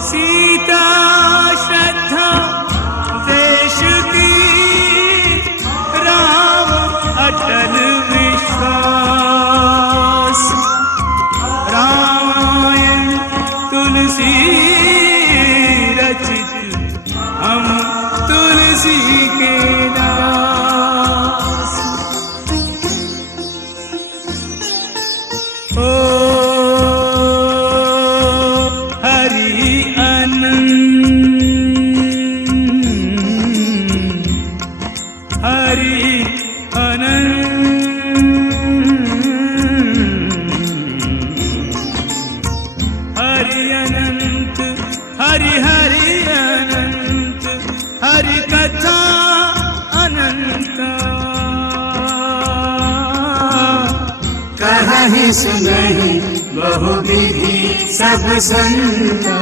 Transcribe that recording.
सीता श्रद्धा देश की, राम अटल विश्वास। रामायण तुलसी रचित, हम तुलसी के दास। ओ हरि अनंत, हरि अनंत, हरि अनंत, हरि हरि अनंत, हरि कथा अनंत। कहीं सुनहि बहुविधि सब संता।